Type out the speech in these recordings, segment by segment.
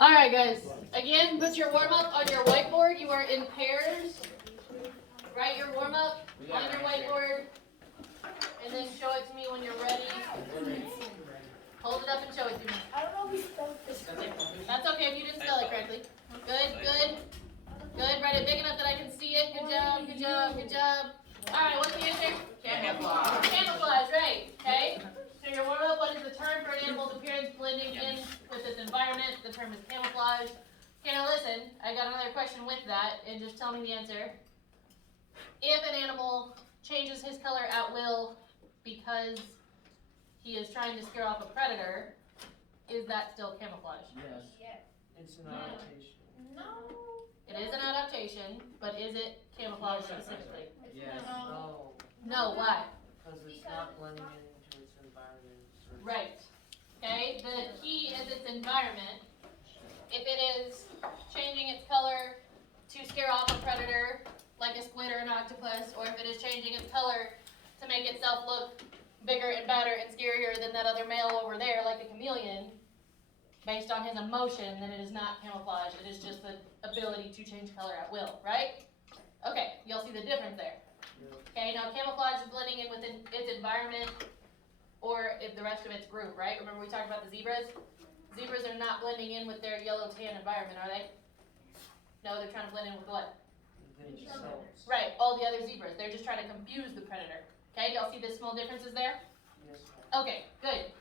Alright guys, again, put your warm-up on your whiteboard. You are in pairs. Write your warm-up on your whiteboard, and then show it to me when you're ready. Hold it up and show it to me. I don't know if we spelled this correctly. That's okay if you didn't spell it correctly. Good, good. Good, write it big enough that I can see it. Good job, good job, good job. Alright, what's the answer? Camouflage. Camouflage, right. Okay. So your warm-up, what is the term for an animal's appearance blending in with its environment? The term is camouflage. Okay, now listen, I got another question with that, and just tell me the answer. If an animal changes his color at will because he is trying to scare off a predator, is that still camouflage? Yes. Yes. It's an adaptation. No. It is an adaptation, but is it camouflage specifically? Yes. No. No, why? Because it's not blending into its environment. Right. Okay, the key is its environment. If it is changing its color to scare off a predator, like a squid or an octopus, or if it is changing its color to make itself look bigger and badder and scarier than that other male over there, like a chameleon, based on his emotion, then it is not camouflage. It is just the ability to change color at will, right? Okay, you'll see the difference there. Okay, now camouflage is blending in within its environment or if the rest of its group, right? Remember we talked about the zebras? Zebras are not blending in with their yellow tan environment, are they? No, they're trying to blend in with what? Themselves. Right, all the other zebras. They're just trying to confuse the predator. Okay, y'all see the small differences there? Yes. Okay, good.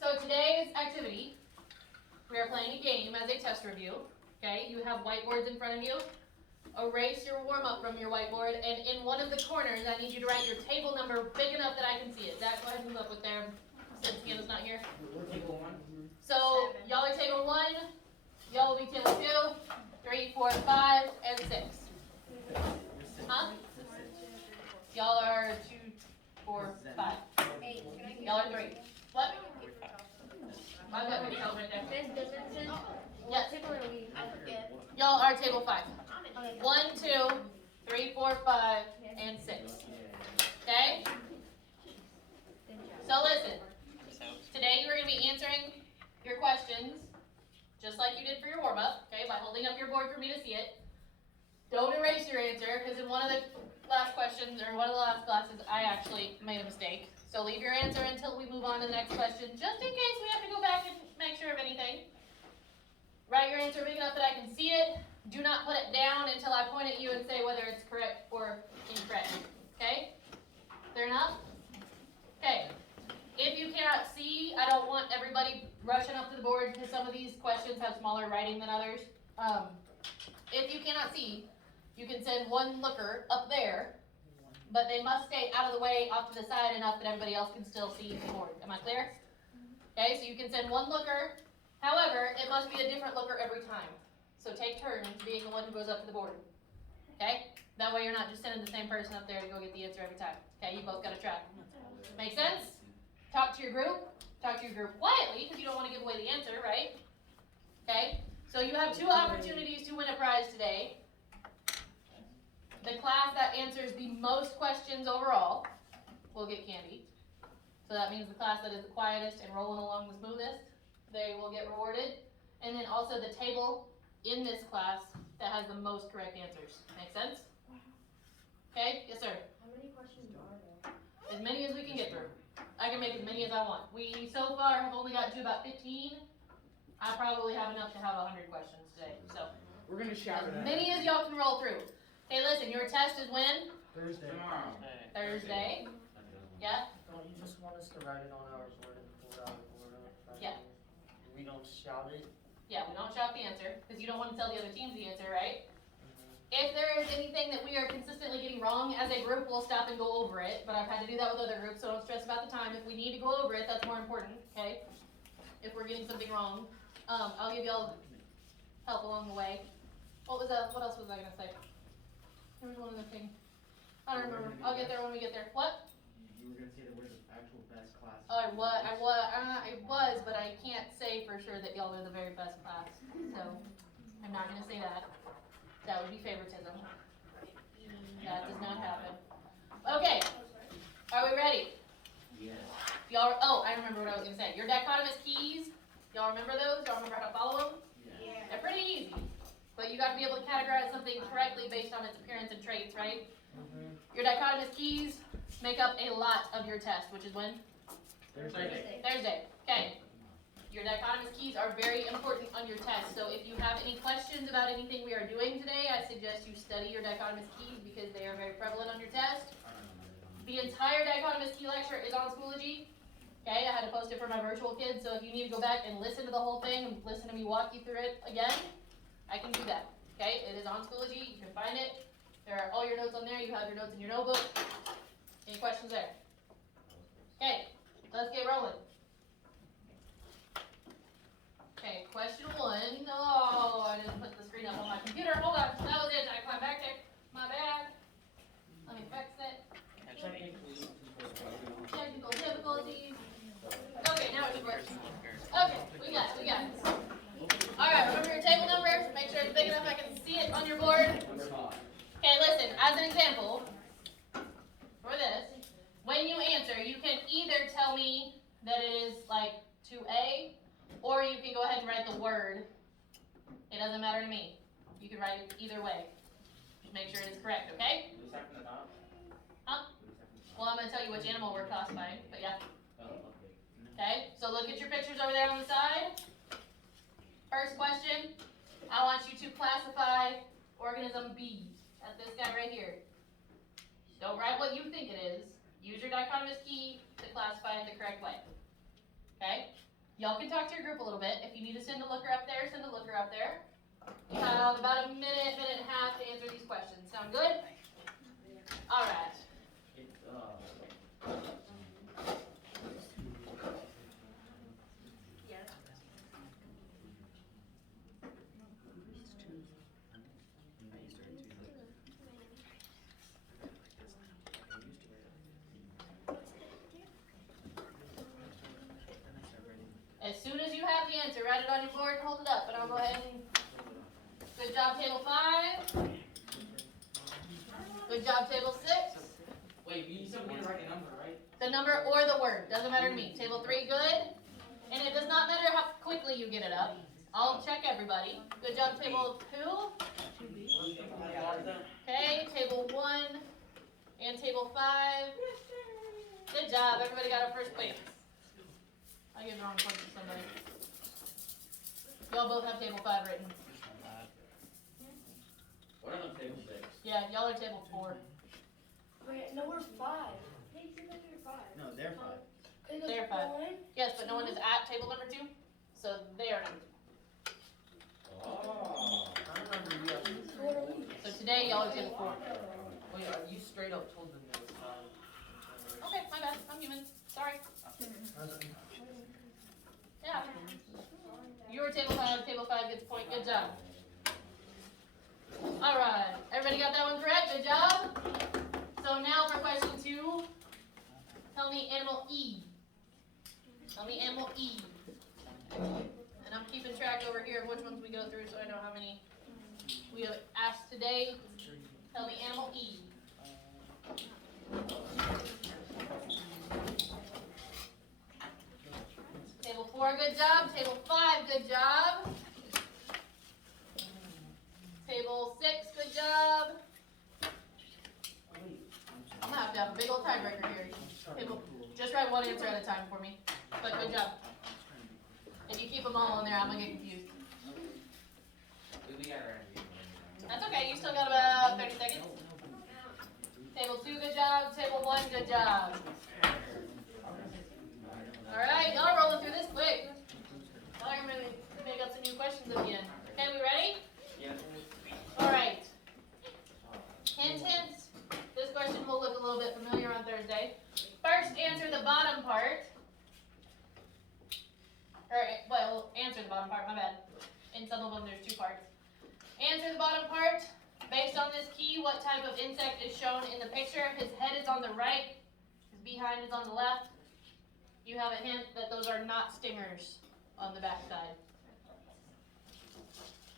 So today's activity, we are playing a game as a test review. Okay, you have whiteboards in front of you. Erase your warm-up from your whiteboard, and in one of the corners, I need you to write your table number big enough that I can see it. Zach, go ahead and move up with there, since Hannah's not here. Table 1. So, y'all are table 1, y'all will be table 2, 3, 4, 5, and 6. Huh? Y'all are 2, 4, 5. Hey, can I get Y'all are 3. What? I've got my right there. Miss Dickinson? Yes. What table are we? I forget. Y'all are table 5. Okay. 1, 2, 3, 4, 5, and 6. Okay? So listen. Today you're going to be answering your questions just like you did for your warm-up, okay, by holding up your board for me to see it. Don't erase your answer, because in one of the last questions, or one of the last classes, I actually made a mistake. So leave your answer until we move on to the next question, just in case we have to go back and make sure of anything. Write your answer big enough that I can see it. Do not put it down until I point at you and say whether it's correct or incorrect. Okay? Fair enough? Okay. If you cannot see, I don't want everybody rushing up to the board because some of these questions have smaller writing than others. If you cannot see, you can send one looker up there, but they must stay out of the way off to the side enough that everybody else can still see the board. Am I clear? Okay, so you can send one looker. However, it must be a different looker every time. So take turns being the one who goes up to the board. Okay? That way you're not just sending the same person up there to go get the answer every time. Okay, you both got to try. Make sense? Talk to your group. Talk to your group quietly because you don't want to give away the answer, right? Okay? So you have 2 opportunities to win a prize today. The class that answers the most questions overall will get candy. So that means the class that is the quietest and rolling along the smoothest, they will get rewarded. And then also the table in this class that has the most correct answers. Make sense? Okay? Yes, sir. How many questions are there? As many as we can get through. I can make as many as I want. We so far have only gotten to about 15. I probably have enough to have 100 questions today. So We're gonna shout it as out. many as y'all can roll through. Hey, listen, your test is when? Thursday. Tomorrow. Thursday. Yeah? Don't you just want us to write it on our board and pull it out of the board? Yeah. We don't shout it? Yeah, we don't shout the answer because you don't want to tell the other teams the answer, right? If there is anything that we are consistently getting wrong as a group, we'll stop and go over it. But I've had to do that with other groups, so don't stress about the time. If we need to go over it, that's more important, okay? If we're getting something wrong. I'll give y'all help along the way. What else was I gonna say? There was one other thing. I don't remember. I'll get there when we get there. What? You were gonna say that we're the actual best class. I was, but I can't say for sure that y'all are the very best class. So, I'm not gonna say that. That would be favoritism. That does not happen. Okay, are we ready? Yes. Y'all, I remember what I was gonna say. Your dichotomous keys, y'all remember those? Y'all remember how to follow them? Yeah. They're pretty easy. But you gotta be able to categorize something correctly based on its appearance and traits, right? Your dichotomous keys make up a lot of your test, which is when? Thursday. Thursday. Okay. Your dichotomous keys are very important on your test. So if you have any questions about anything we are doing today, I suggest you study your dichotomous keys because they are very prevalent on your test. The entire dichotomous key lecture is on Schoology. Okay, I had to post it for my virtual kids, so if you need to go back and listen to the whole thing and listen to me walk you through it again, I can do that. Okay, it is on Schoology. You can find it. There are all your notes on there. You have your notes in your notebook. Any questions there? Okay, let's get rolling. Okay, question 1. Oh, I didn't put the screen up on my computer. Hold on. That was it. I climbed back there. My bad. Let me fix it. Technical difficulties. Okay, now it should work. Okay, we got it. Alright, remember your table numbers. Make sure it's big enough I can see it on your board. Okay, listen, as an example, for this, when you answer, you can either tell me that it is like 2A, or you can go ahead and write the word. It doesn't matter to me. You can write it either way. Just make sure it is correct, okay? Huh? Well, I'm going to tell you which animal we're classifying, but yeah. Okay, so look at your pictures over there on the side. First question, I want you to classify organism B. That's this guy right here. Don't write what you think it is. Use your dichotomous key to classify it the correct way. Okay? Y'all can talk to your group a little bit. If you need to send a looker up there, send a looker up there. You have about a minute and a half to answer these questions. Sound good? All right. As soon as you have the answer, write it on your board and hold it up, and I'll go ahead and... Good job, table 5. Good job, table 6. Wait, you said we need to write a number, right? The number or the word, doesn't matter to me. Table 3, good. And it does not matter how quickly you get it up. I'll check everybody. Good job, table 2. Okay, table 1 and table 5. Good job, everybody got a first place. I gave the wrong question to somebody. Y'all both have table 5 written. What are table 6? Yeah, y'all are table 4. Wait, no, we're 5. Hey, you're 5. No, they're 5. They're 5. Yes, but no one is at table number 2, so they are number 2. Oh. I remember you asking. So today y'all are table 4. Wait, you straight up told them there was 5. Okay, my bad. I'm human. Sorry. Yeah. You were table 5. Table 5 gets a point. Good job. Alright. Everybody got that one correct? Good job. So now for question 2. Tell me animal E. Tell me animal E. And I'm keeping track over here of which ones we go through so I know how many we have asked today. Tell me animal E. Table 4, good job. Table 5, good job. Table 6, good job. I'm gonna have to have a big old tiebreaker here. Table, just write one answer at a time for me. But good job. If you keep them all in there, I'm gonna get confused. That's okay, you still got about 30 seconds. Table 2, good job. Table 1, good job. Alright, y'all rolling through this quick. Y'all are gonna make up some new questions at the end. Okay, we ready? Yeah. Alright. Hint, hint. This question will look a little bit familiar on Thursday. First, answer the bottom part. Answer the bottom part, my bad. In some of them, there's 2 parts. Answer the bottom part. Based on this key, what type of insect is shown in the picture? His head is on the right. His behind is on the left. You have a hint that those are not stingers on the back side.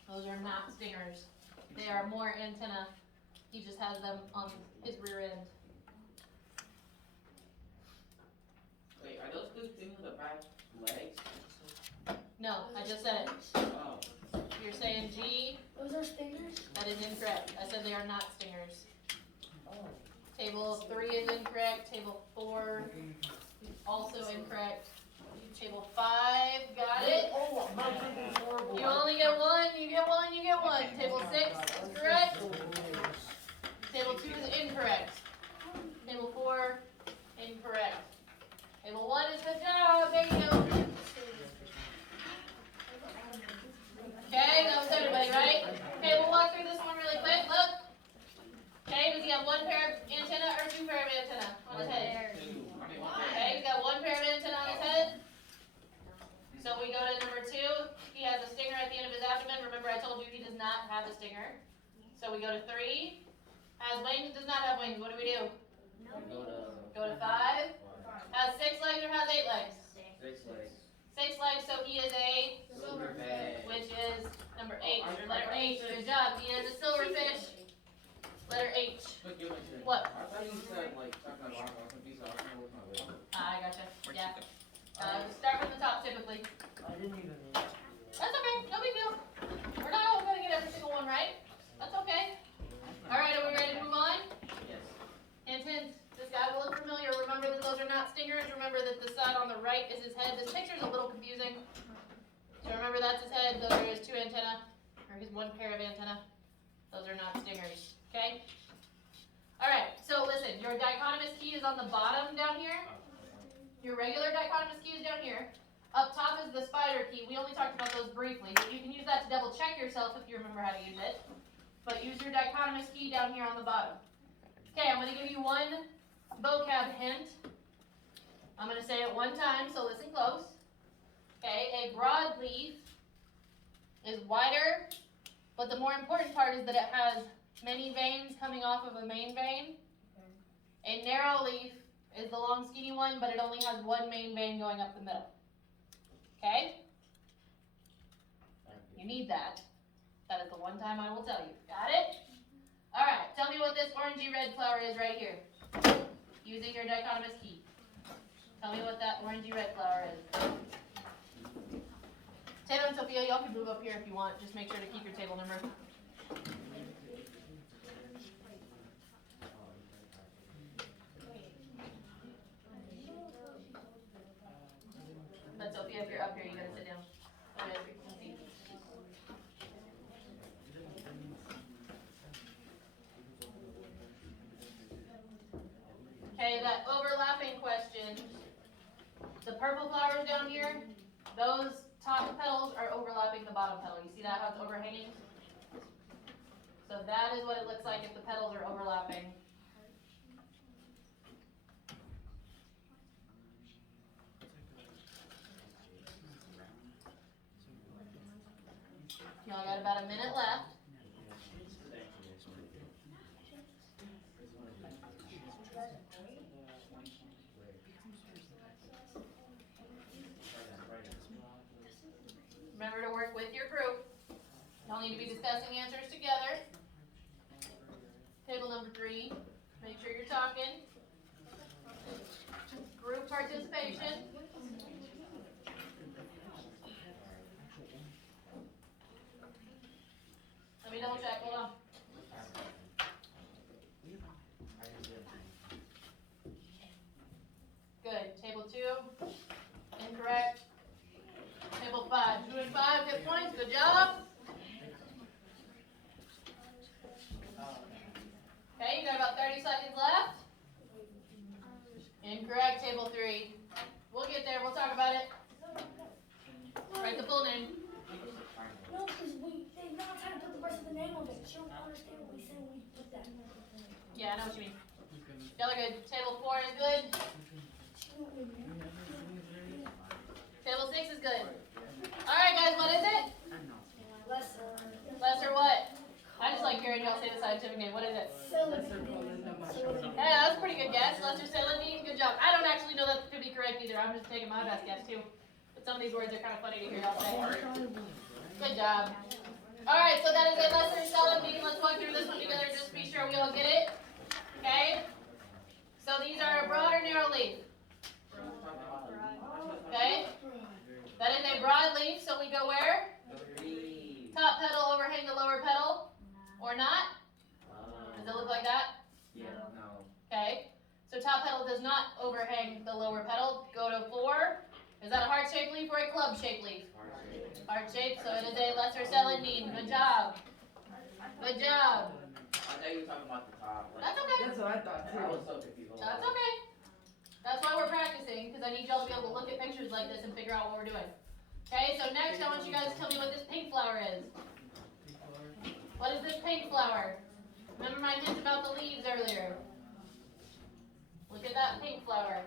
Those are not stingers. They are more antenna. He just has them on his rear end. Wait, are those two things with the back legs? No, I just said it. Oh. You're saying G. Those are stingers? That is incorrect. I said they are not stingers. Oh. Table 3 is incorrect. Table 4 also incorrect. Table 5, got it. Oh, my goodness, horrible. You only get one, you get one, you get one. Table 6 is correct. Table 2 is incorrect. Table 4, incorrect. Table 1 is good job, there you go. Okay, that was everybody, right? Okay, we'll walk through this one really quick, look. Okay, does he have one pair of antenna or two pair of antenna on his head? Okay, he's got one pair of antenna on his head. So we go to number 2. He has a stinger at the end of his abdomen. Remember I told you he does not have a stinger. So we go to 3. Has wings, does not have wings. What do we do? Go to 5. Has 6 legs or has 8 legs? 6 legs. 6 legs, so he is a Silverfish. which is number 8. Letter H. Good job. He is a silverfish. Letter H. Look, give me a second. What? I thought you said like something about I was confused. I was trying to work my way up. I gotcha. Yeah. Start from the top typically. I didn't even mean to. That's okay. No big deal. We're not all going to get every single one right. That's okay. All right. Are we ready to move on? Yes. Hint, hint. This guy will look familiar. Remember that those are not stingers. Remember that the side on the right is his head. This picture's a little confusing. So remember that's his head. Those are his 2 antennae, or his 1 pair of antennae. Those are not stingers. Okay? Alright, so listen, your dichotomous key is on the bottom down here. Your regular dichotomous key is down here. Up top is the spider key. We only talked about those briefly, but you can use that to double check yourself if you remember how to use it. But use your dichotomous key down here on the bottom. Okay, I'm going to give you one vocab hint. I'm going to say it one time, so listen close. Okay, a broadleaf is wider, but the more important part is that it has many veins coming off of a main vein. A narrow leaf is the long skinny one, but it only has one main vein going up the middle. Okay? You need that. That is the one time I will tell you. Got it? Alright, tell me what this orangey red flower is right here. Using your dichotomous key. Tell me what that orangey red flower is. Taylor and Sophia, y'all can move up here if you want. Just make sure to keep your table number. But Sophia, if you're up here, you gotta sit down. Oh, yeah, you can see. Okay, that overlapping question. The purple flowers down here, those top petals are overlapping the bottom petal. You see that, how it's overhanging? So that is what it looks like if the petals are overlapping. Y'all got about a minute left. Remember to work with your group. Y'all need to be discussing answers together. Table number 3. Make sure you're talking. Group participation. Let me double check. Hold on. Good. Table 2. Incorrect. Table 5. 2 and 5 get points. Good job. Okay, you got about 30 seconds left. Incorrect. Table 3. We'll get there. We'll talk about it. Write the full name. No, because they're not trying to put the rest of the name on it. She don't understand what we said when we put that. Yeah, I know what you mean. Y'all are good. Table 4 is good. Table 6 is good. Alright guys, what is it? Lesser. Lesser what? I just like hearing y'all say the scientific name. What is it? Hey, that was a pretty good guess. Lesser salinine. Good job. I don't actually know that could be correct either. I'm just taking my best guess too. But some of these words are kind of funny to hear y'all say. Good job. Alright, so that is a lesser salinine. Let's walk through this one together just to be sure we all get it. Okay? So these are a broad or narrow leaf? Okay? That is a broad leaf, so we go where? top petal overhang the lower petal? Or not? Does it look like that? Yeah, no. Okay. So top petal does not overhang the lower petal. Go to 4. Is that a heart-shaped leaf or a club-shaped leaf? Heart-shaped, so it is a lesser celandine. Good job. Good job. I thought you were talking about the top. Like, That's okay. That's what I thought I was too. so confused. That's okay. That's why we're practicing, because I need y'all to be able to look at pictures like this and figure out what we're doing. Okay, so next I want you guys to tell me what this pink flower is. What is this pink flower? Remember my hint about the leaves earlier. Look at that pink flower.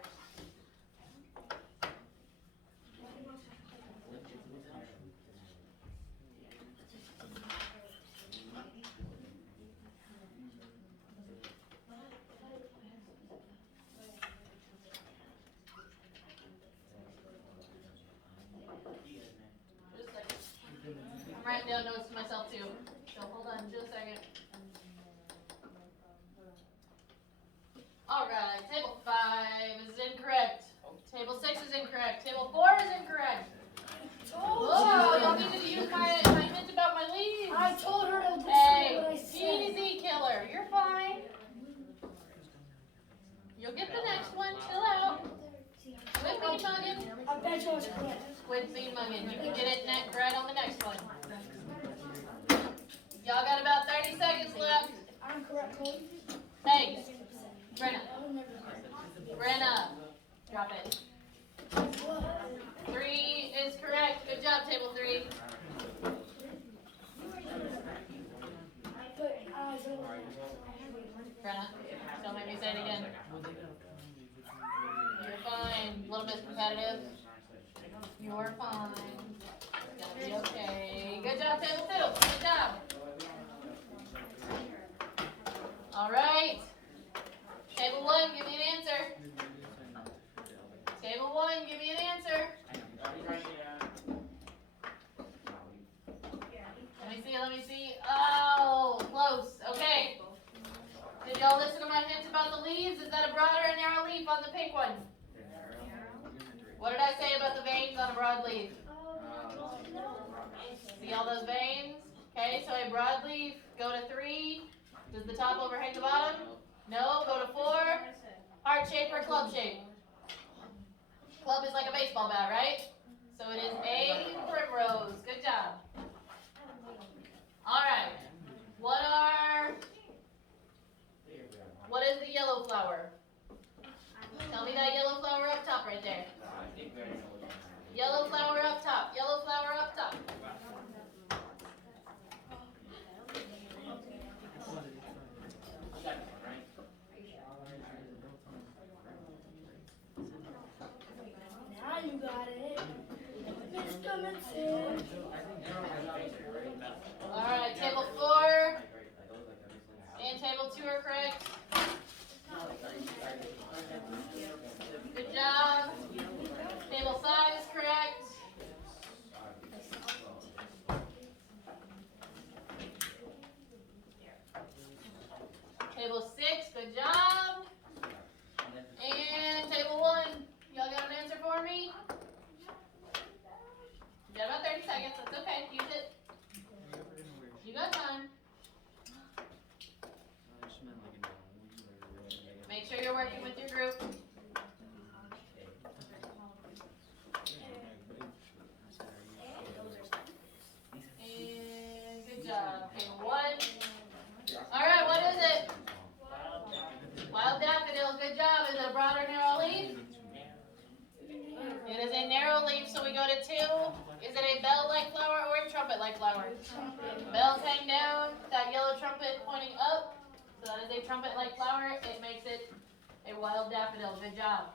Just a second. I'm writing down notes to myself too. So hold on just a second. Alright, table 5 is incorrect. Table 6 is incorrect. Table 4 is incorrect. Whoa, y'all needed to use my hint about my leaves. I told her to listen Hey, to what I said. easy killer. You're fine. You'll get the next one. Chill out. Squid bean muggin. I bet you I was correct. Squid bean muggin. You can get it right on the next one. Y'all got about 30 seconds left. I'm correct, Cole. Hey, Brenna. I'll never Brenna. Drop it. What? 3 is correct. Good job, table 3. But I was Brenna, don't make me say it again. You're fine. A little bit competitive. You're fine. It's gonna be okay. Good job, table 2. Good job. All right. Table 1, give me an answer. Table 1, give me an answer. Let me see. Oh, close. Okay. Did y'all listen to my hint about the leaves? Is that a broad or a narrow leaf on the pink one? What did I say about the veins on a broad leaf? See all those veins? Okay, so a broad leaf, go to 3. Does the top overhang the bottom? No, go to 4. Heart shape or club shape? Club is like a baseball bat, right? So it is a primrose. Good job. Alright. What is the yellow flower? Tell me that yellow flower up top right there. Yellow flower up top. Yellow flower up top. Now you got it. Mr. Mixon. Alright, table 4 and table 2 are correct. Good job. Table 5 is correct. Table 6, good job. And table 1, y'all got an answer for me? You got about 30 seconds, that's okay, use it. You got time. Make sure you're working with your group. And good job. Table 1. Alright, what is it? Wild daffodil, good job. Is it a broad or narrow leaf? It is a narrow leaf, so we go to 2. Is it a bell-like flower or a trumpet-like flower? Bells hang down, that yellow trumpet pointing up. So that is a trumpet-like flower. It makes it a wild daffodil. Good job.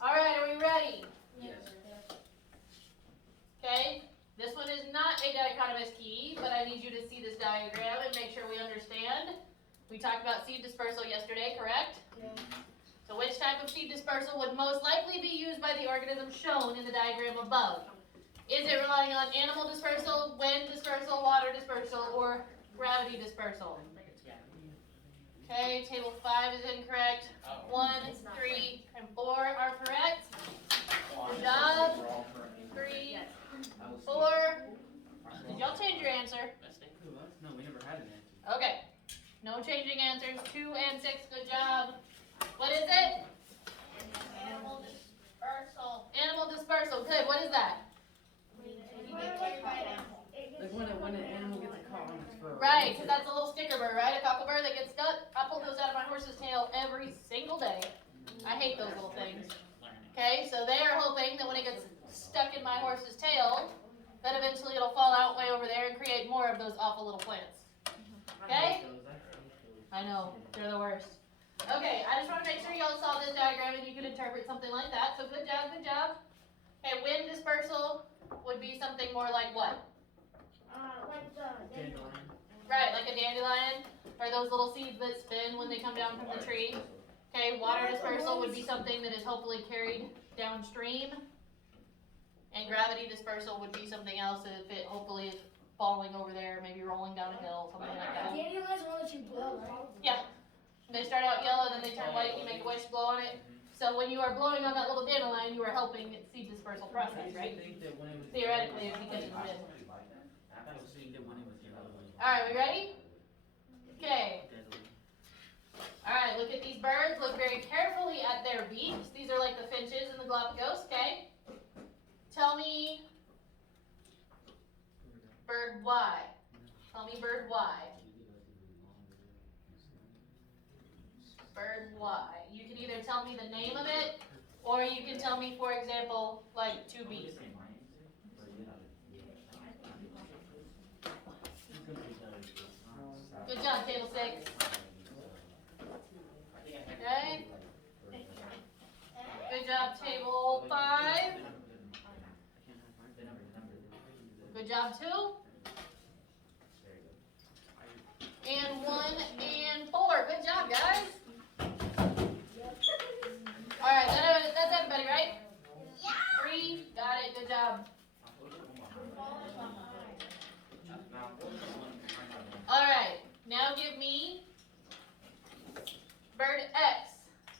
Alright, are we ready? Yes. Okay, this one is not a dichotomous key, but I need you to see this diagram and make sure we understand. We talked about seed dispersal yesterday, correct? Yeah. So which type of seed dispersal would most likely be used by the organism shown in the diagram above? Is it relying on animal dispersal, wind dispersal, water dispersal, or gravity dispersal? Okay, table 5 is incorrect. 1, 3, and 4 are correct. Good job. 3, 4, is it? Animal dispersal. Animal dispersal. Good. What is that? Like when an animal gets a caught on its foot. Right, because that's a little sticker bird, right? A cocklebur that gets stuck. I pull those out of my horse's tail every single day. I hate those little things. Okay, so they are hoping that when it gets stuck in my horse's tail, that eventually it'll fall out way over there and create more of those awful little plants. Okay? I know, they're the worst. Okay, I just want to make sure y'all saw this diagram and you could interpret something like that. So good job, good job. Okay, wind dispersal would be something more like what? Like the Dandelion. Right, like a dandelion, or those little seeds that spin when they come down from the tree. Okay, water dispersal would be something that is hopefully carried downstream. And gravity dispersal would be something else if it hopefully is falling over there, maybe rolling down a hill, something like that. Dandelions will let you blow, right? Yeah. They start out yellow, then they turn white, and you make a wish, blow on it. So when you are blowing on that little dandelion, you are helping its seed dispersal process, right? Theoretically, it's because of the wind. Alright, we ready? Okay. Alright, look at these birds. Look very carefully at their beaks. These are like the finches in the Galapagos, okay? Tell me bird Y. Tell me bird Y. Bird Y. You can either tell me the name of it, or you can tell me, for example, like 2 beaks. Good job, table 6. Okay. Good job, table 5. Good job, 2. And 1 and 4. Good job, guys. Alright, that's everybody, right? Yeah. 3. Got it. Good job. Alright, now give me bird X.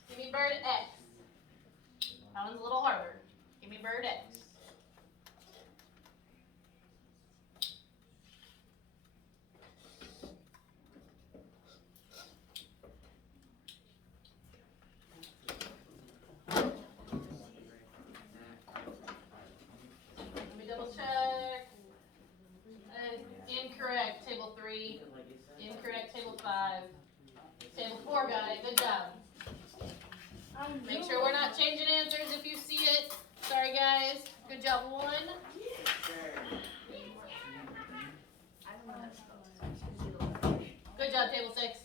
Give me bird X. That one's a little harder. Give me bird X. Let me double check. Incorrect, table 3. Incorrect, table 5. Table 4 got it. Good job. Make sure we're not changing answers if you see it. Sorry, guys. Good job, 1. Good job, table 6.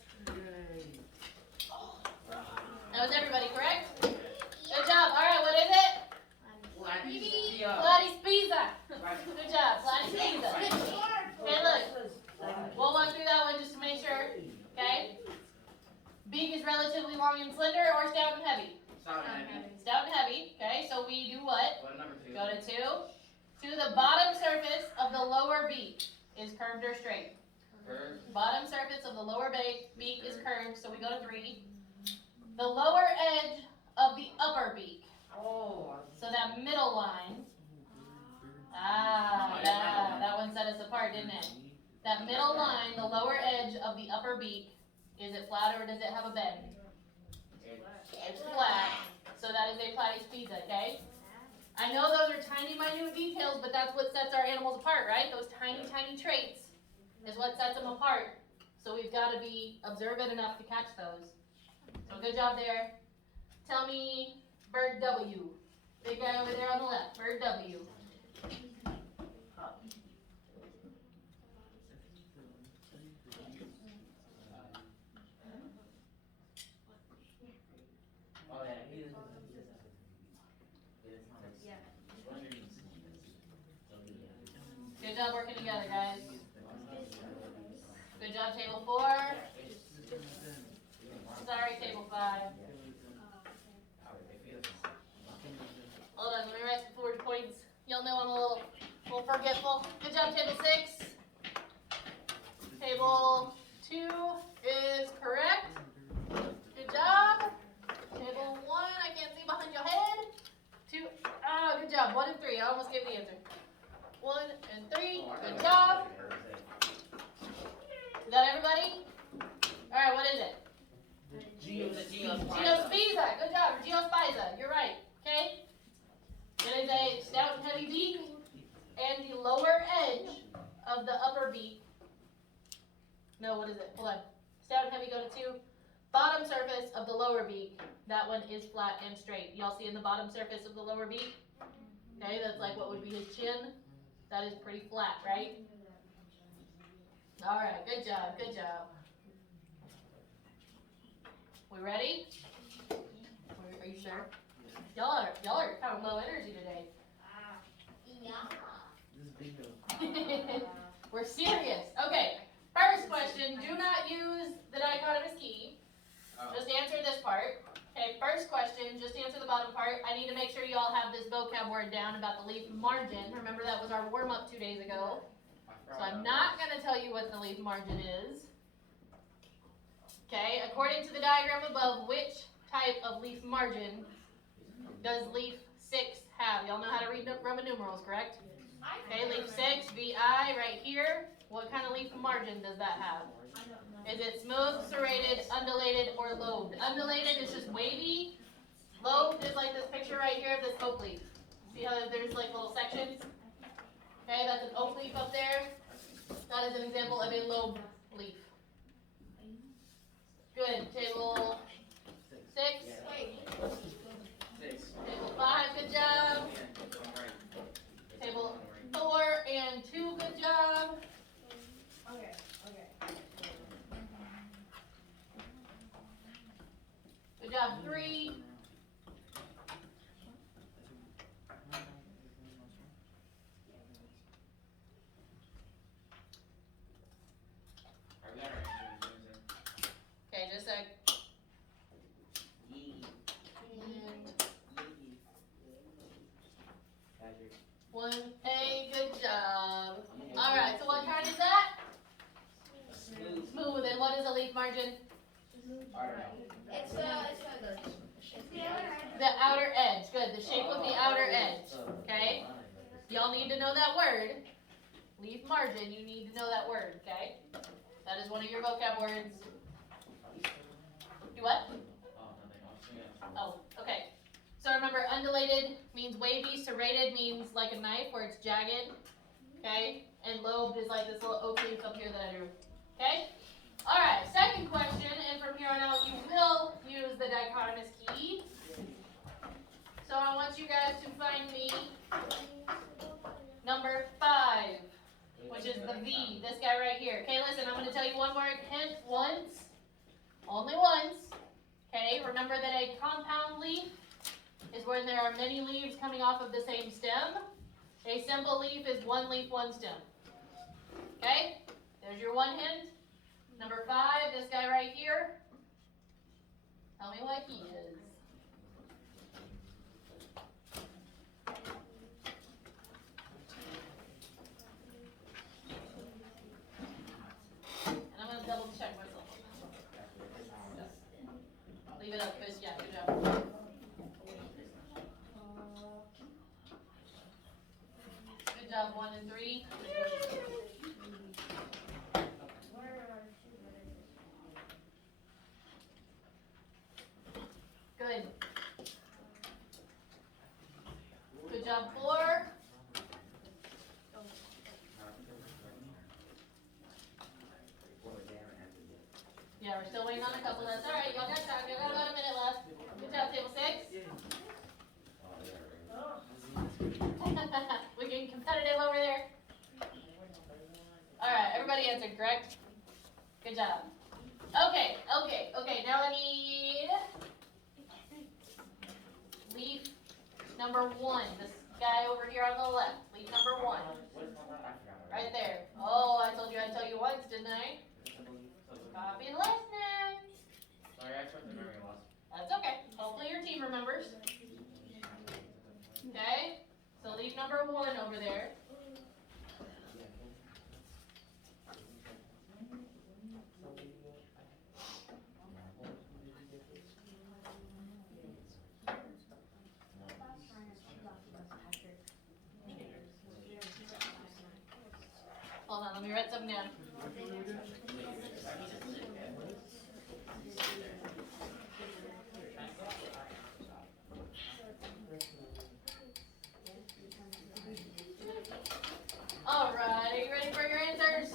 That was everybody, correct? Good job. All right, what is it? Pilates pizza. Good job, Pilates pizza. Okay, look. We'll walk through that one just to make sure. Okay. Beak is relatively long and slender or stout and heavy? Stout and heavy. Okay, so we do what? Go to 2. To the bottom surface of the lower beak is curved or straight. Bottom surface of the lower beak is curved, so we go to 3. The lower edge of the upper beak. So that middle line. Yeah, that one set us apart, didn't it? That middle line, the lower edge of the upper beak, is it flat or does it have a bend? It's flat, so that is a Pilates pizza, okay? I know those are tiny, minute details, but that's what sets our animals apart, right? Those tiny, tiny traits is what sets them apart. So we've got to be observant enough to catch those. So good job there. Tell me bird W. Big guy over there on the left, bird W. Good job working together, guys. Good job, table 4. Sorry, table 5. Hold on, let me write some forward points. Y'all know I'm a little forgetful. Good job, table 6. Table 2 is correct. Good job. Table 1, I can't see behind your head. 2, good job. 1 and 3, I almost gave the answer. 1 and 3, good job. Is that everybody? Alright, what is it? Geospiza, good job, or Geospiza, you're right, okay? It is a stout and heavy beak, and the lower edge of the upper beak. No, what is it? Hold on. Stout and heavy, go to 2. Bottom surface of the lower beak, that one is flat and straight. Y'all see in the bottom surface of the lower beak? Okay, that's like what would be his chin. That is pretty flat, right? Alright, good job, good job. We ready? Are you sure? Y'all are kind of low energy today. We're serious. Okay, first question, do not use the dichotomous key. Just answer this part. Okay, first question, just answer the bottom part. I need to make sure y'all have this vocab word down about the leaf margin. Remember that was our warm-up 2 days ago. So I'm not going to tell you what the leaf margin is. Okay, according to the diagram above, which type of leaf margin does leaf 6 have? Y'all know how to read Roman numerals, correct? Okay, leaf 6, VI, right here. What kind of leaf margin does that have? Is it smooth, serrated, undulated, or lobed? Undulated is just wavy. Lobed is like this picture right here of this oak leaf. See how there's like little sections? Okay, that's an oak leaf up there. That is an example of a lobed leaf. Good. Table 6. Table 5, good job. Table 4 and 2, good job. Okay. Good job, 3. Okay, just a sec. And 1A, good job. Alright, so what kind is that? Smooth. And what is a leaf margin? It's The outer edge. Good. The shape of the outer edge. Okay? Y'all need to know that word. Leaf margin, you need to know that word, okay? That is one of your vocab words. Do what? Oh, okay. So remember, undulated means wavy, serrated means like a knife where it's jagged, okay? And lobed is like this little oak leaf up here that I drew, okay? Alright, second question, and from here on out you will use the dichotomous key. So I want you guys to find me number 5, which is the V, this guy right here. Okay, listen, I'm going to tell you one more hint once, only once. Okay, remember that a compound leaf is when there are many leaves coming off of the same stem. A simple leaf is one leaf, one stem. Okay, there's your one hint. Number 5, this guy right here. Tell me what he is. And I'm going to double check myself. Leave it up, good, yeah, good job. Good job, 1 and 3. Good. Good job, 4. Yeah, we're still waiting on a couple. That's all right. Y'all got time. Y'all got about a minute left. Good job, table 6. We're getting competitive over there. All right, everybody answered, correct? Good job. Okay. Now I need leaf number 1. This guy over here on the left. Leaf number 1. Right there. Oh, I told you I'd tell you once, didn't I? Copy and listening. Sorry, I tried the memory loss. That's okay. Hopefully your team remembers. Okay? So leaf number 1 over there. Hold on, let me write something down. Alright, are you ready for your answers?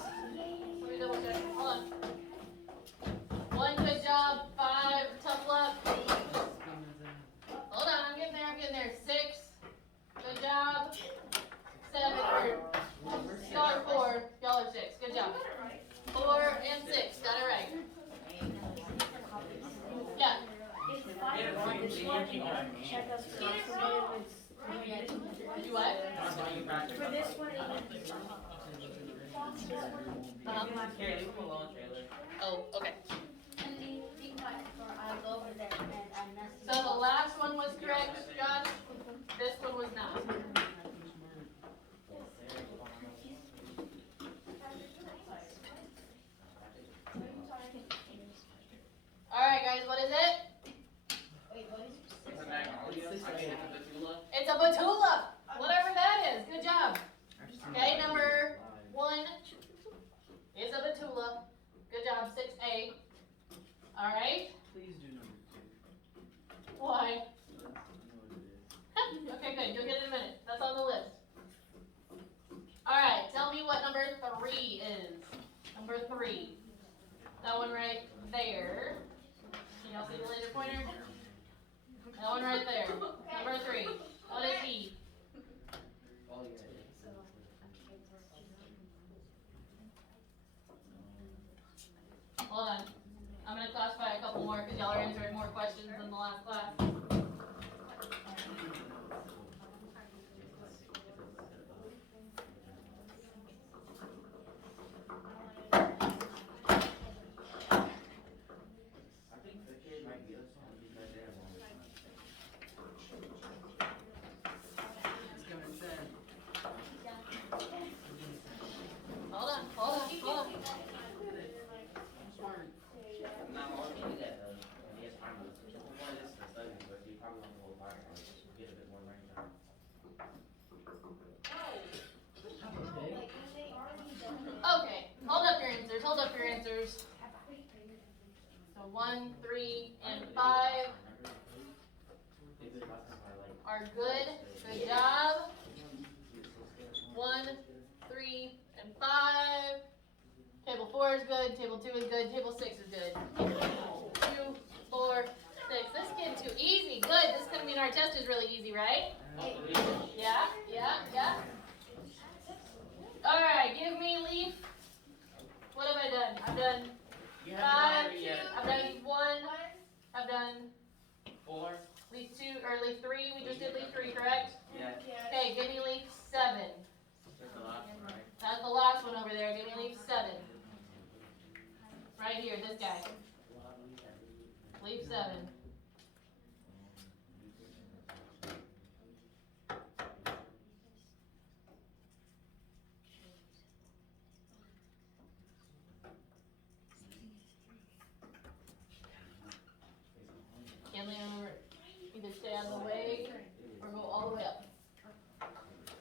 Let me double check. Hold on. 1, good job. 5, tough luck. Hold on, I'm getting there. 6, good job. 7, y'all are 4, y'all are 6. Good job. 4 and 6, got it right. Yeah. Do what? For this one, Here, leave him alone, Taylor. Oh, okay. I'll go over there and I messed So the last one was correct, Josh. This one was not. Alright guys, what is it? It's a magnolia. I mean, it's a betula. It's a betula! Whatever that is. Good job. Okay, number 1 is a betula. Good job, 6A. Alright. Please do number 2. Why? So that's, you know what it is. Okay, good. You'll get it in a minute. That's on the list. Alright, tell me what number 3 is. Number 3. That one right there. Can y'all see the laser pointer? That one right there. Number 3. What is he? Oh, yeah. Hold on. I'm going to classify a couple more because y'all are answering more questions than the last class. I think the kid might be upset because they have one. It's gonna send. Hold on. I'm smart. No, I want to do that though. When he has time to listen. One is for studying, but he probably wants the whole podcast. Get a bit more range on. Okay. Hold up your answers. So 1, 3, and 5 are good. Good job. 1, 3, and 5. Table 4 is good. Table 2 is good. Table 6 is good. 2, 4, 6. This kid's too easy. Good. This is gonna mean our test is really easy, right? Yeah. All right. Give me leaf. What have I done? I've done You 5. haven't done it yet. I've done leaf 1. I've done 4. leaf 2 or leaf 3. We just did leaf 3, correct? Yeah. Okay. Give me leaf 7. That's the last one, right? That's the last one over there. Give me leaf 7. Right here, this guy. Leaf 7. Can we either stay out of the way or go all the way up?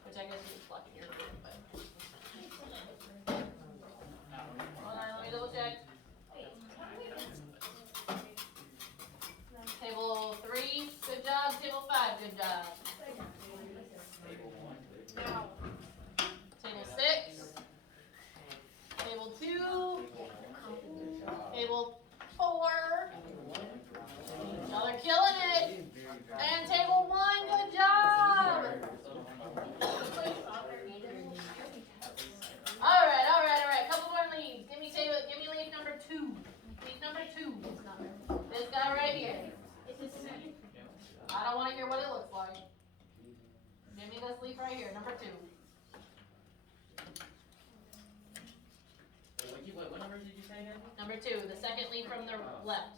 Which I guess is blocking your view, but. Hold on, let me double check. Table 3, good job. Table 5, good job. Table 1. Table 6. Table 2. Table 4. Y'all are killing it. And table 1, good job. Alright. Couple more leaves. Give me leaf number 2. Leaf number 2. This guy right here. I don't want to hear what it looks like. Give me this leaf right here, number 2. What number did you say again? Number 2, the second leaf from the left.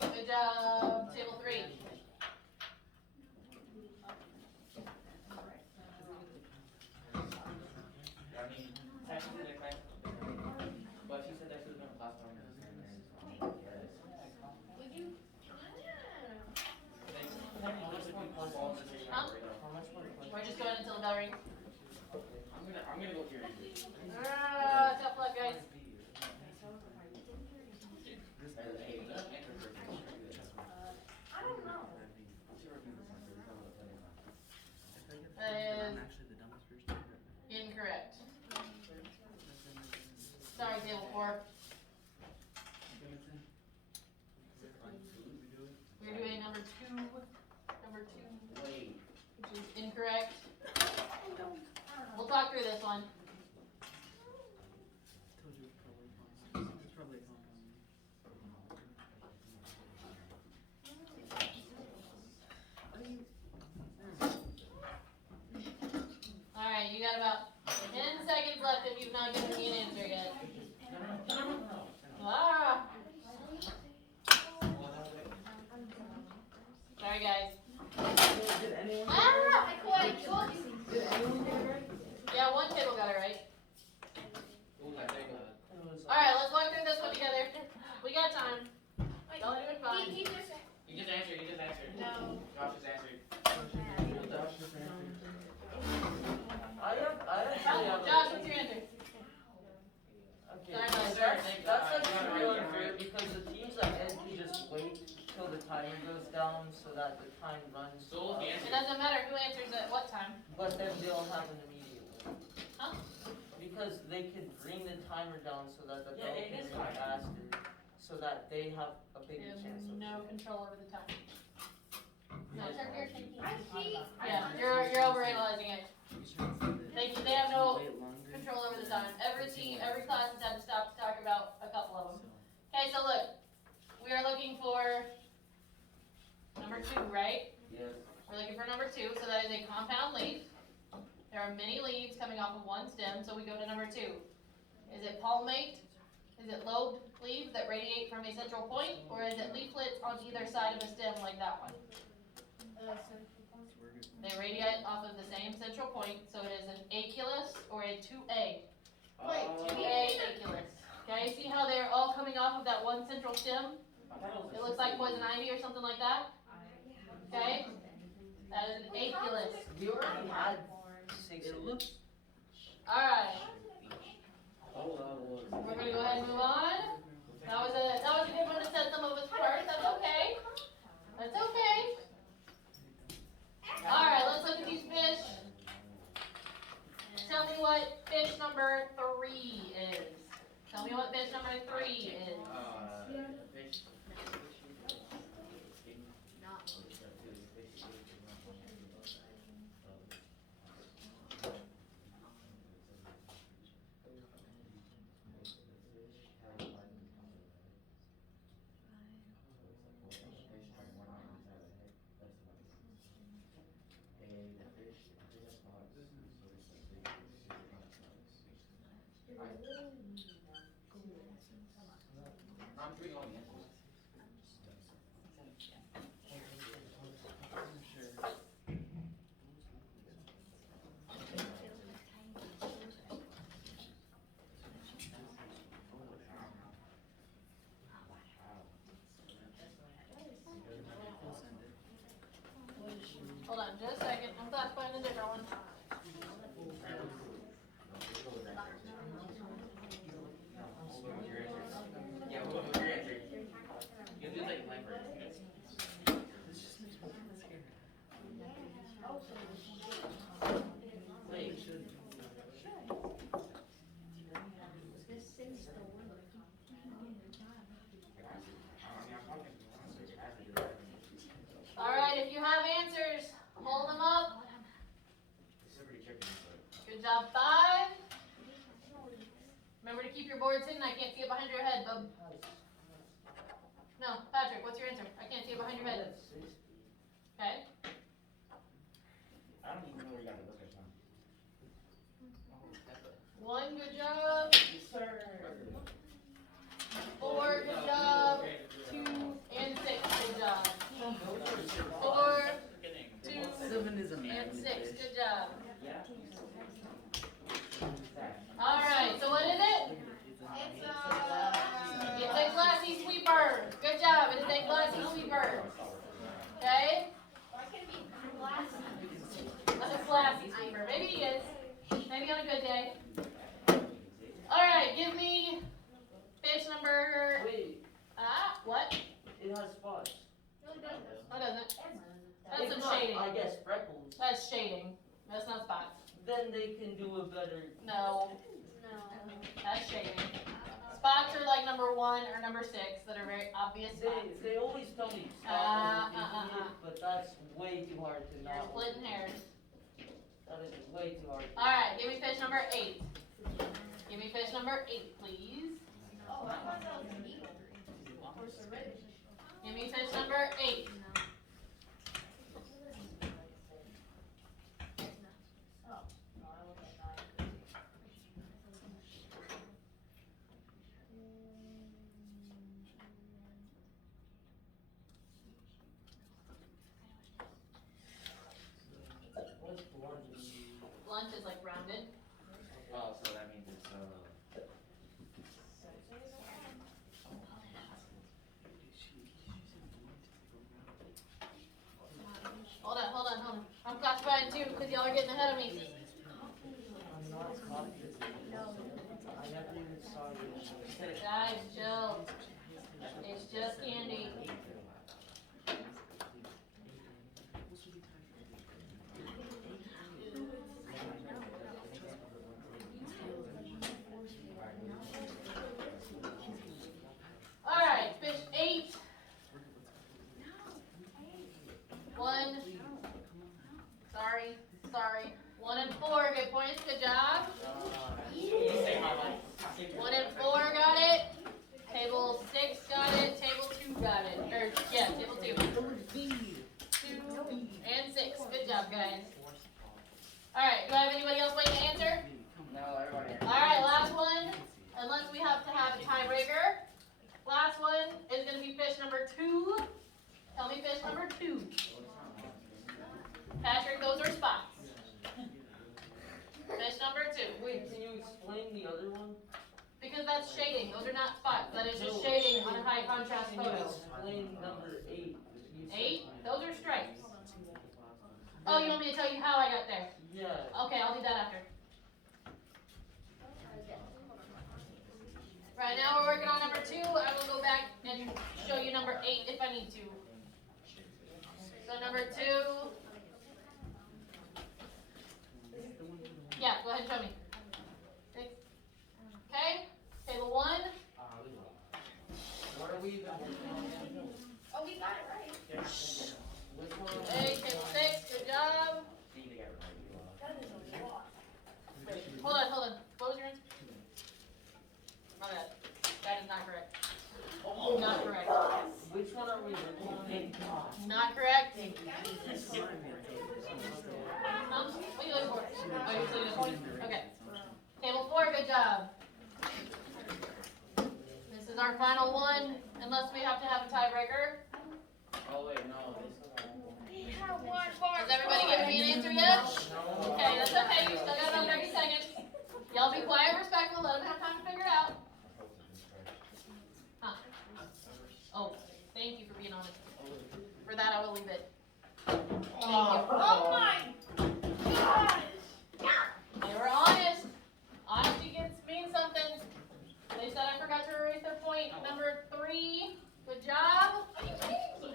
Good job, table 3. I mean, technically they're class. But she said that she was going to class one. We're just going until the bell rings. I'm gonna go here. Tough luck, guys. for? We're doing number two, Wait. which is incorrect. We'll talk through this one. Told you it's probably fine. It's probably fine. Alright, you got about 10 seconds left if you've not given me an answer yet. Ah! Sorry guys. Did anyone Ah! I quit! Did anyone get it right? Yeah, one table got it right. Ooh, I think, Alright, let's walk through this one together. We got time. Don't do it fine. you just answered. No. Josh just answered. Josh just answered. I actually have Josh, what's your answer? Okay, Sorry, guys. that's actually unfair because the teams that end can just wait till the timer goes down so that the time runs. So, the It answer. doesn't matter who answers at what time. But then they'll have an immediate win. Huh? Because they can bring the timer down so that the Yeah, girl it can is run fine. faster, so that they have a They bigger have chance of. no control over the time. No, I see. yeah, you're overanalyzing it. They have no control over the time. Every team, every class has had to stop to talk about a couple of them. Okay, so look, we are looking for number 2, right? Yes. We're looking for number 2, so that is a compound leaf. There are many leaves coming off of one stem, so we go to number 2. Is it palmate? Is it lobed leaves that radiate from a central point, or is it leaflets on either side of a stem like that one? They radiate off of the same central point, so it is an aculus or a 2A. 2A aculus. Okay, see how they're all coming off of that one central stem? It looks like poison ivy or something like that. Okay, that is an aculus. We already had 6. It looks. Alright, Hold on. we're gonna go ahead and move on. That was a good one to set some of us apart. That's okay. That's okay. Alright, let's look at these fish. Tell me what fish number 3 is. Tell me what fish number 3 is. Fish. I'm doing all the answers. Hold on just a second. I'm classifying a different one. Yeah, what was your answer? You can do like blank for it. Wait. Alright, if you have answers, hold them up. This is pretty tricky, but. Good job, 5. Remember to keep your boards hidden. I can't see it behind your head, bub. No, Patrick, what's your answer? I can't see it behind your head. Okay. I don't even know where you got the book from. 1, good job. Yes, sir. 4, good job. 2 and 6, good job. 4, 2, 7 is a and 6, good job. Yeah. Alright, so what is it? It's a glassy sweeper. Good job, it is a glassy sweeper. Okay? That's a glassy sweeper. Maybe he is. Maybe on a good day. Alright, give me fish number. Wait, What? it has spots. No, it doesn't. That's It's some not, shading. I guess freckles. That's shading. That's not spots. Then they can do a better. No. That's shading. spots are like number 1 or number 6 that are very obvious spots. They always tell me stop but that's way too hard to You're not. splitting hairs. That is way too hard. Alright, give me fish number 8. Give me fish number 8, please. Oh, I thought that was an eagle. Or cerritos. Give me fish number 8. What's blunt? Blunt is like rounded. Oh, so that means it's Hold on. I'm classifying too because y'all are getting ahead of me. I'm not confident. I never even saw you. Guys, chill. It's just candy. Alright, fish 8. 1. Sorry. 1 and 4, good points, good job. 1 and 4 got it. Table 6 got it. Table 2 got it. Table 2. 2 and 6. Good job, guys. Alright, do I have anybody else waiting to answer? no, everybody. Alright, last one. Unless we have to have a tiebreaker. Last one is going to be fish number 2. Tell me fish number 2. Patrick, those are spots. Fish number 2. Wait, can you explain the other one? Because that's shading. Those are not spots. That is just shading on a high contrast Can you photo. explain number 8? 8? Those are stripes. Oh, you want me to tell you how I got there? Yeah. Okay, I'll do that after. Right now we're working on number 2. I will go back and show you number 8 if I need to. So number 2. Yeah, go ahead and show me. Okay, table 1. What are we even working on? Oh, we got it right. Which one? Okay, table 6, good job. See, they got it right. That is a lot. Hold on. What was your answer? My bad. That is not correct. Not correct. Which one are we working on? Not correct. Huh? What are you looking for? Oh, you're looking at point? Okay. Table 4, good job. This is our final one, unless we have to have a tiebreaker. Oh, wait, no. We have one bar. Has everybody given me an answer yet? Okay, that's okay. You still got about 30 seconds. Y'all be quiet, respectful. Let them have time to figure it out. Huh? Oh, thank you for being honest. For that, I will leave it. Thank you. Oh my gosh. They were honest. Honesty means something. They said I forgot to erase their point. Number 3. Good job. Are you kidding me?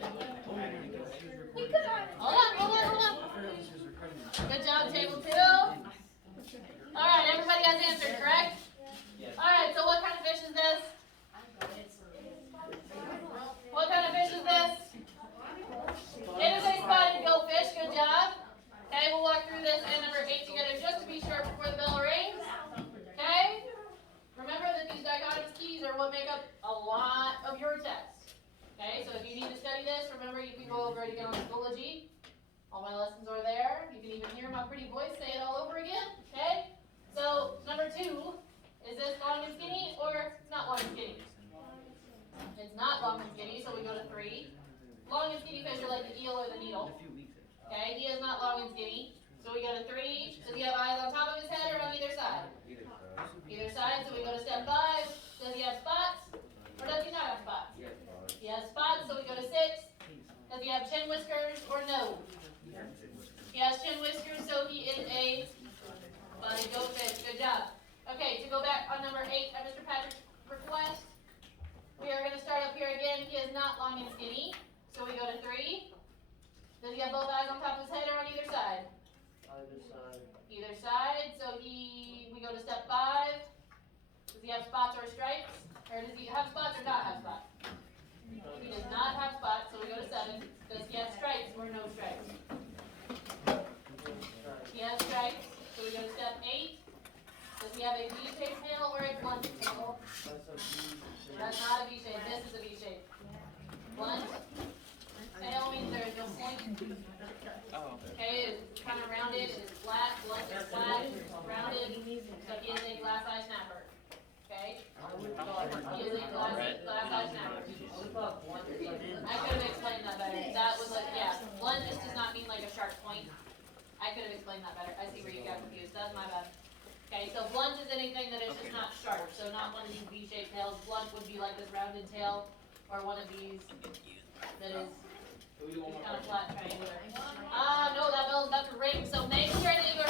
We could have. Hold on. Good job, table 2. Alright, everybody has answered, correct? Alright, so what kind of fish is this? What kind of fish is this? It is a spotted goldfish, good job. Okay, we'll walk through this and number 8 together just to be sure before the bell rings. Okay? Remember that these dichotomous keys are what make up a lot of your test. Okay, so if you need to study this, remember you can go over it again on Schoology. All my lessons are there. You can even hear my pretty voice say it all over again. Okay? So, number 2, is this long and skinny or not long and skinny? It's not long and skinny, so we go to 3. Long and skinny fish are like the eel or the needle. Okay, he is not long and skinny, so we go to 3. Does he have eyes on top of his head or on either side? Either side, so we go to step 5. Does he have spots or does he not have spots? He has spots, so we go to 6. Does he have chin whiskers or no? He has chin whiskers, so he is a spotted goldfish. Good job. Okay, to go back on number 8 at Mr. Patrick's request, we are going to start up here again. He is not long and skinny, so we go to 3. Does he have both eyes on top of his head or on either side? Either side. Either side, so we go to step 5. Does he have spots or stripes? Or does he have spots or not have spots? He does not have spots, so we go to 7. Does he have stripes or no stripes? He has stripes, so we go to step 8. Does he have a V-shaped tail or a blunt tail? That's not a V shape. This is a V shape. Blunt tail means there is no point. Okay, it's kind of rounded, it is flat, blunt is flat, rounded, so he is a glass eye snapper. Okay? He is a glass eye snapper. I could have explained that better. That was like, yeah, blunt just does not mean like a sharp point. I could have explained that better. I see where you got confused. That's my bad. Okay, so blunt is anything that is just not sharp. So not one of these V-shaped tails. Blunt would be like this rounded tail, or one of these that is kind of flat triangular. No, that bell's about to ring. So make sure that you are